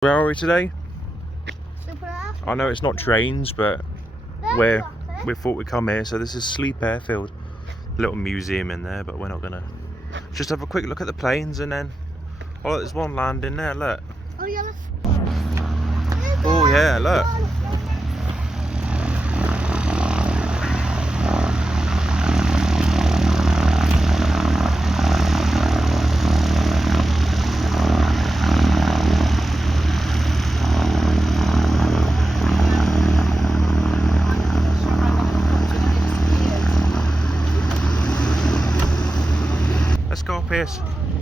Where are we today? Sleap Air Feild. I know it's not trains, but we thought we'd come here. So this is Sleap Air Feild. A little museum in there, but we're not gonna. Just have a quick look at the planes and then. Oh, there's one landing there. Look. Oh yeah. Oh yeah, look.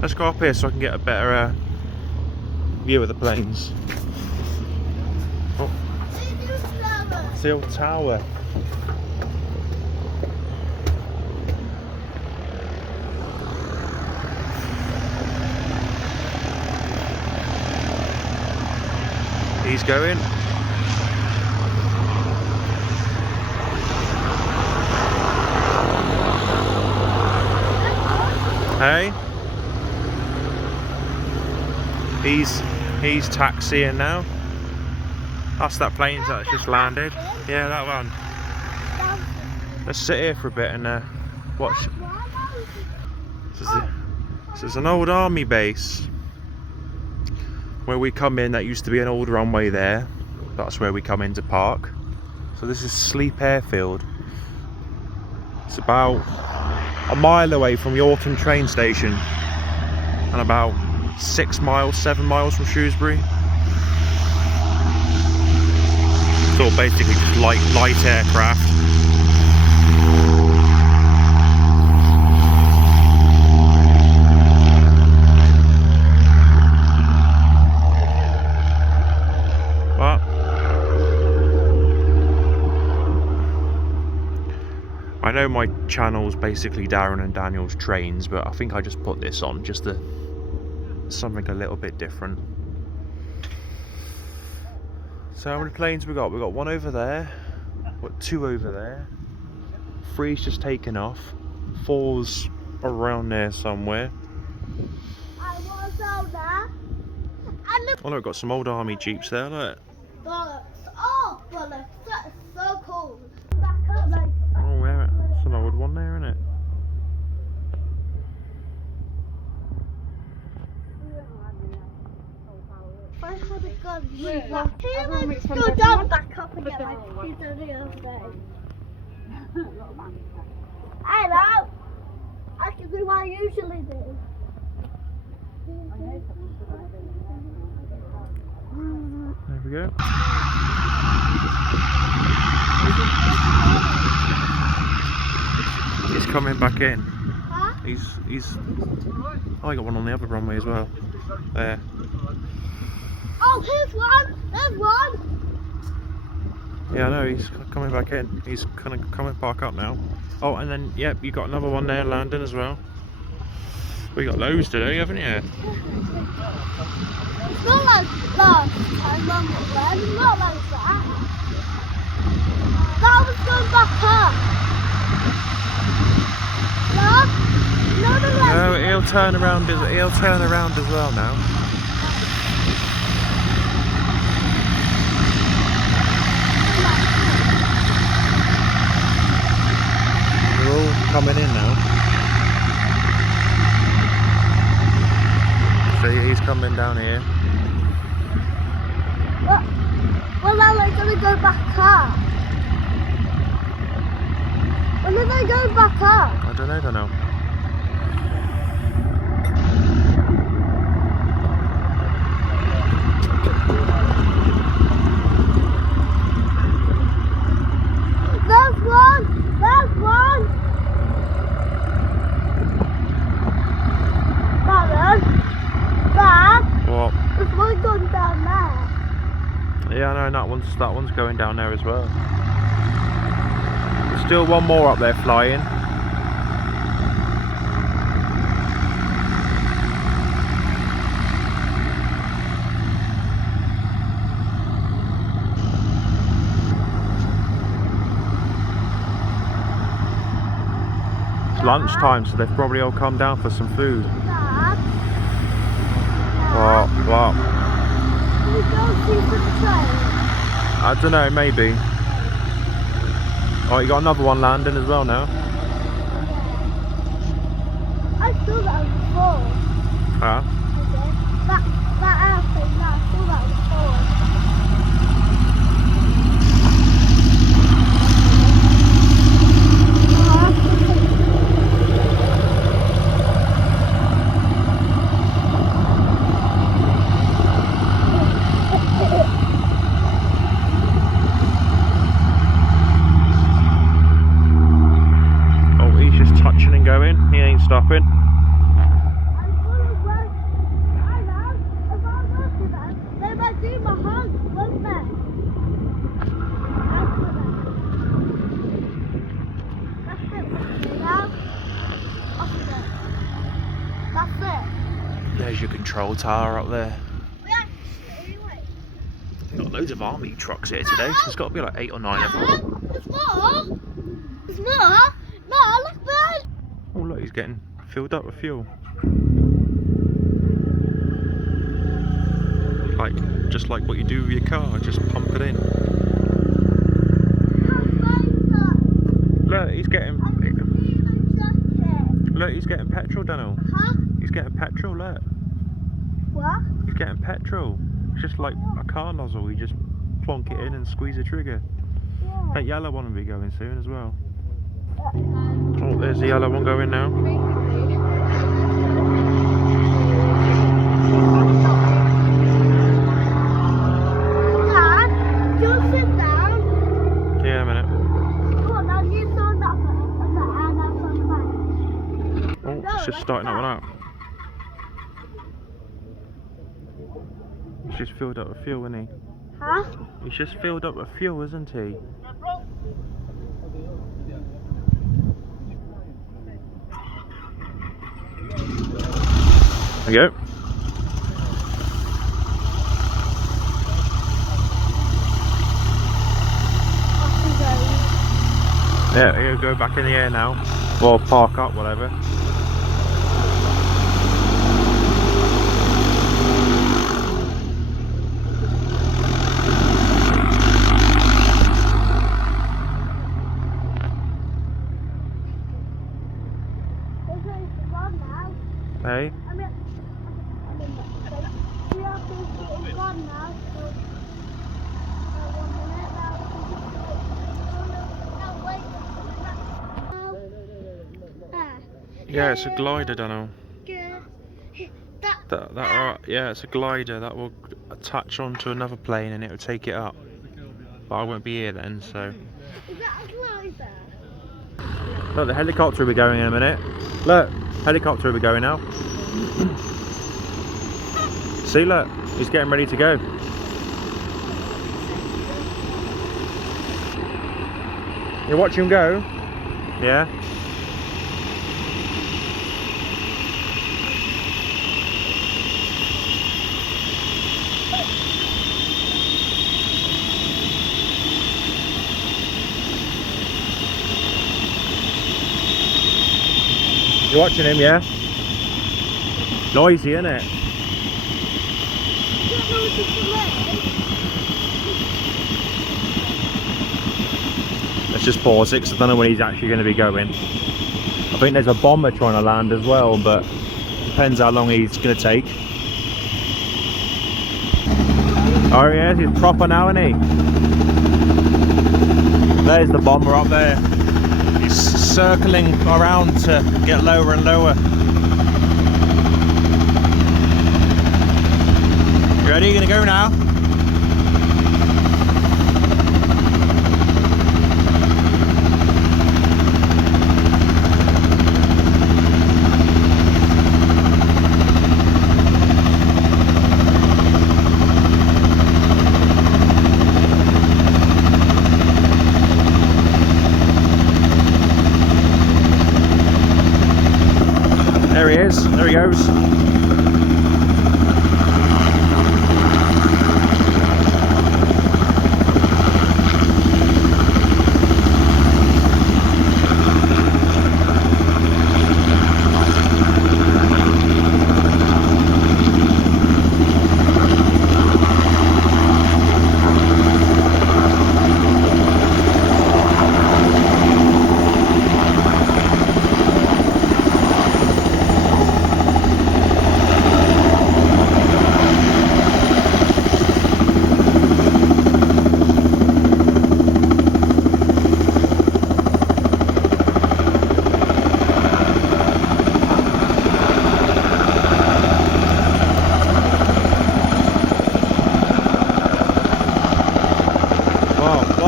Let's go up here so I can get a better view of the planes. Oh, it's the old tower. He's going. Hey, he's taxiing now. That's that plane that's just landed. Yeah, that one. Let's sit here for a bit and watch. This is an old army base where we come in. That used to be an old runway there. That's where we come into park. So this is Sleap Air Feild. It's about a mile away from Yorton train station and about 7 miles from Shrewsbury. It's all basically just light aircraft. I know my channel's basically Darren and Daniel's trains, but I think I just put this on just to something a little bit different. So how many planes we got? We got one over there, got two over there, three's just taken off, four's around there somewhere. Oh look, we've got some old army jeeps there, look. Bollocks. Oh, bollocks. That is so cool. Oh, where? It's an old one there, isn't it? I had a gun. Let's go down back up and get my pizza the other day. Hello. I can do what I usually do. There we go. He's coming back in. Huh? He's. Oh, I got one on the other runway as well. There. Oh, here's one. There's one. Yeah, I know. He's coming back in. He's kind of coming back up now. Oh, and then yep, you got another one there landing as well. We got loads today, haven't you? It's not like last time, Mum. It's not like that. That was going back up. No, he'll turn around as well now. They're all coming in now. See, he's coming down here. Well, now they're going to go back up. When are they going back up? I don't know. There's one! There's one! Dad! What? There's one going down there. Yeah, I know, that one's going down there as well. There's still one more up there flying. It's lunchtime, so they've probably all come down for some food. Dad? What? Did go see the train? I don't know, maybe. Oh, you got another one landing as well now. I saw that before. Huh? Okay. That airplane, I saw that before. Oh, he's just touching and going. He ain't stopping. They might do my hug, won't they? That's it. Now, off we go. That's it. There's your control tower up there. We actually, wait. Got loads of army trucks here today. There's got to be like 8 or 9 of them. There's more. There's more. No, look there. Oh look, he's getting filled up with fuel. Just like what you do with your car, just pump it in. Look, he's getting. Look, he's getting petrol, Daniel. Huh? He's getting petrol. Look, What? he's getting petrol. It's just like a car nozzle. You just plonk it in and squeeze the trigger. Yeah. That yellow one will be going soon as well. Oh, there's the yellow one going now. Dad, do you sit down? Yeah, a minute. Come on, now you saw that and that's on fire. Oh, it's just starting that one up. He's just filled up with fuel, isn't he? Huh? He's just filled up with fuel, isn't he? There you go. Off we go. Yeah, he'll go back in the air now. Or park up, whatever. Hey? Yeah, it's a glider, Daniel. Yeah, it's a glider that will attach onto another plane and it will take it up. But I won't be here then, so. Is that a glider? Look, the helicopter will be going in a minute. Look, helicopter will be going now. See, look, he's getting ready to go. You watch him go? Yeah. You're watching him, yeah? Noisy, isn't it? Let's just pause it because I don't know when he's actually going to be going. I think there's a bomber trying to land as well, but depends how long he's going to take. Oh yeah, he's proper now, isn't he? There's the bomber up there. He's circling around to get lower and lower. You ready? You gonna go now? There he is. There he goes.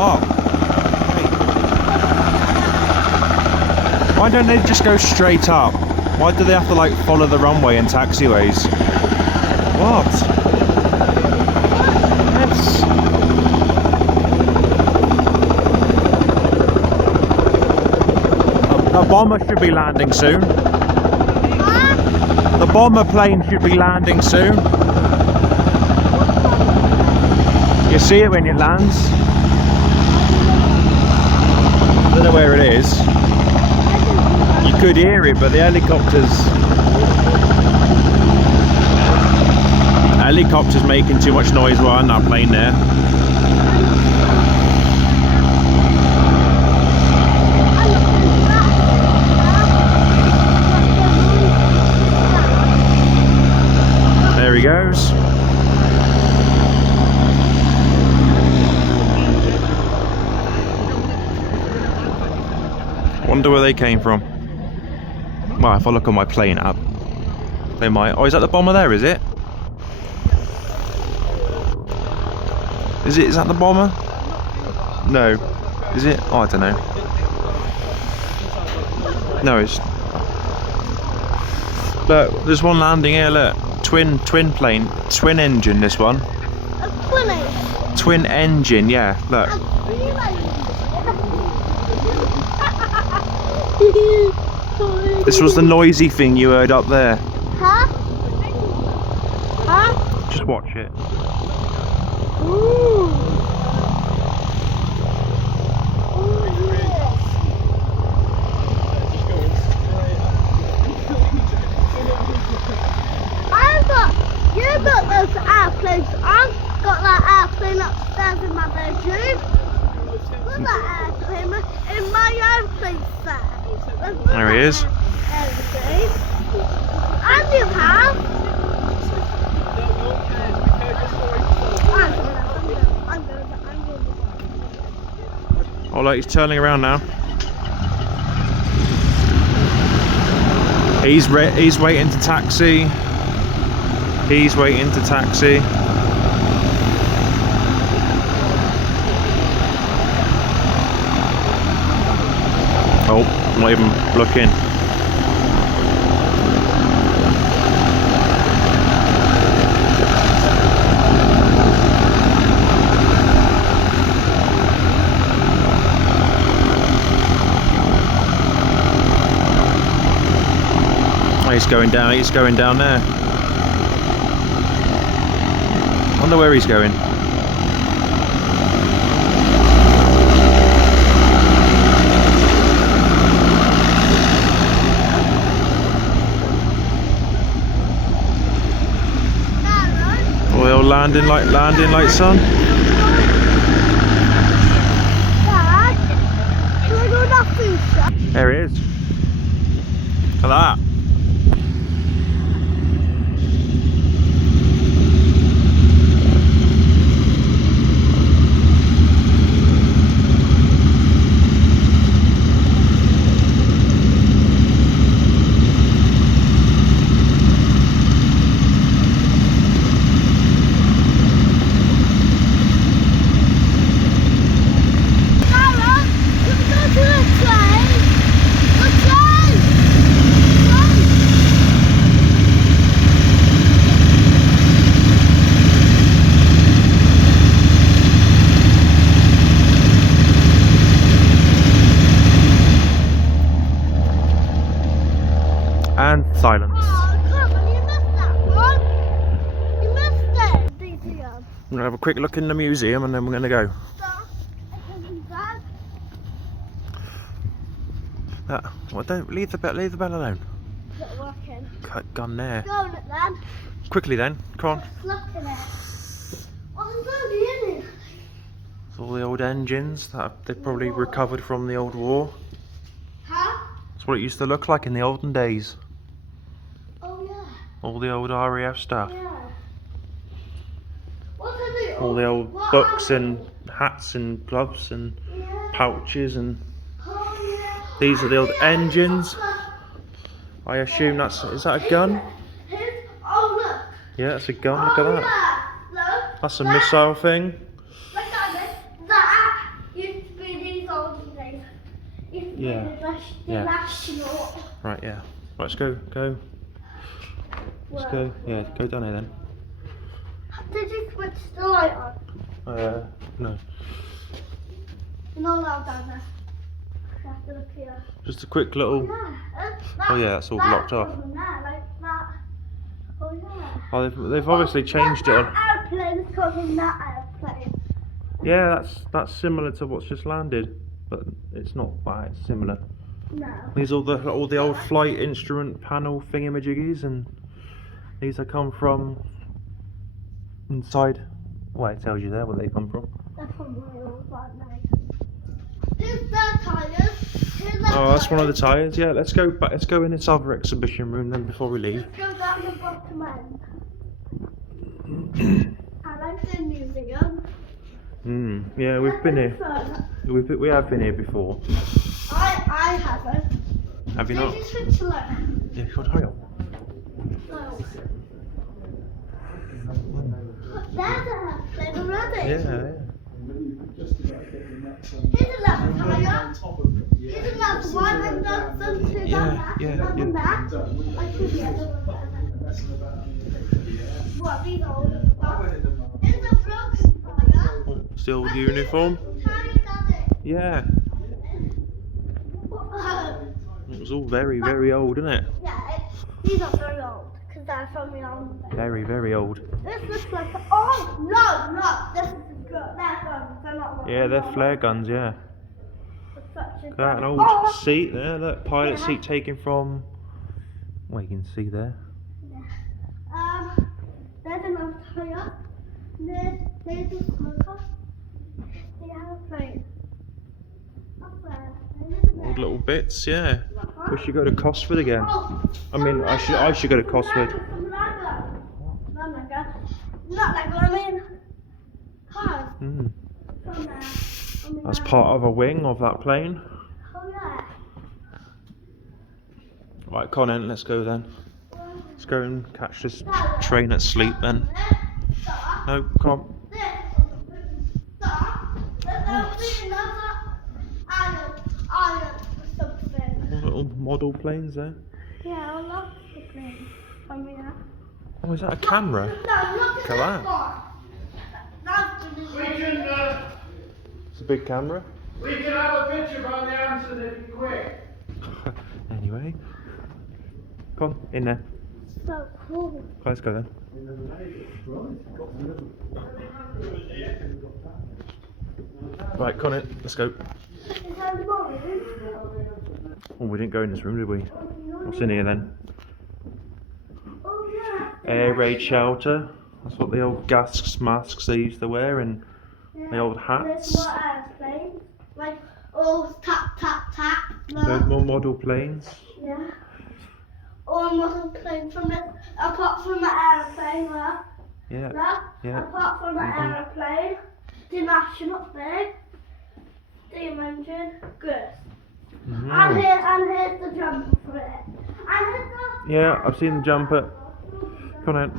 What? Why don't they just go straight up? Why do they have to like follow the runway and taxiways? What? Yes. A bomber should be landing soon. The bomber plane should be landing soon. You see it when it lands. I don't know where it is. You could hear it, but the helicopter's making too much noise while I'm not playing there. There he goes. Wonder where they came from. Well, if I look on my plane app, they might. Oh, is that the bomber there? Is it? Is that the bomber? No. Is it? Oh, I don't know. No, it's. Look, there's one landing here. Look, twin plane, twin engine. This one. Twin engine. Yeah. Look. This was the noisy thing you heard up there. Huh? Huh? Just watch it. Ooh. You got those airplanes. I've got that airplane upstairs in my bedroom. What's that airplane in my airplane there? There he is. And you have. Oh, like he's turning around now. He's waiting to taxi. He's waiting to taxi. Oh, not even looking. Oh, he's going down there. Wonder where he's going. Well, landing like son. Dad, can I go to that food shop? There it is. Look at that. And silence. Oh, come on, you missed that one. You missed it. I'm gonna have a quick look in the museum and then we're gonna go. Well, don't leave the bell alone. Is it working? Cut gun there. Go on it then. Quickly then, come on. Look at it. Oh, there's nobody in it. It's all the old engines that they've probably recovered from the old war. Huh? That's what it used to look like in the olden days. Oh yeah. All the old RAF stuff. Yeah. What are they? All the old books and hats and gloves and pouches and Oh yeah. these are the old engines. I assume is that a gun? Oh look. Yeah, that's a gun, look at that. Yeah. Look. That's a missile thing. Look at it. That Yeah. The astronaut. Right, yeah. Right, let's go. Let's go. Yeah, go down here then. Did you switch the light on? No. You're not allowed down there. You have to look here. Just a quick little. Oh yeah, that's all blocked off. Like that. Oh yeah. Oh, they've obviously changed it on. That airplane is causing that airplane. Yeah, that's similar to what's just landed, but it's not quite similar. No. These are all the old flight instrument panel thingamajiggies, and these have come from inside. Well, it tells you there where they come from. They're from my old one, Here's the tyres. Oh, that's one of the tyres. Yeah, let's go back. Let's go in this other exhibition room then before we leave. Let's go down the bottom end. I like the museum. Yeah, we've been here. We have been here before. I haven't. Have you not? Did you switch to light? Yeah, God, hurry up. No. There's an airplane already. Yeah. Here's another tyre. Here's another one, and that's some two down there. And that. I should be able to what, these old stuff? Here's a broken tyre. Still with uniform? Yeah. It was all very, very old, isn't it? Yeah, these are very old, because they're from the old days. Very, very old. This looks like oh, no, this is good. They're guns, they're not. Yeah, they're flare guns, yeah. Got an old seat there, look, pilot seat taken from, well, you can see there. Yeah. There's another tyre. There's a smoker. The airplane. Up there. Old little bits, yeah. We should go to Cosford again. I mean, I should go to Cosford. Not like I mean cars. That's part of a wing of that plane. Oh yeah. Right, Conan, let's go then. Let's go and catch this train at Sleap then. No, come on. Little model planes there. Yeah, I love the plane. Oh, is that a camera? No, look at that. It's a big camera. We can have a picture by the answer if you're quick. Anyway. Come on, in there. So cool. Let's go then. Right, Conan, let's go. Oh, we didn't go in this room, did we? What's in here then? Oh yeah. Air raid shelter. That's what the old gas masks they used to wear, and the old hats. There's more airplanes. Like all tap tap tap. There's more model planes. Yeah. All model planes from it, apart from the airplane there. Yeah. No? Yeah. Apart from the aeroplane, the national thing, steam engine, good. And here's the jumper for it. And here's the Yeah, I've seen the jumper. Come on.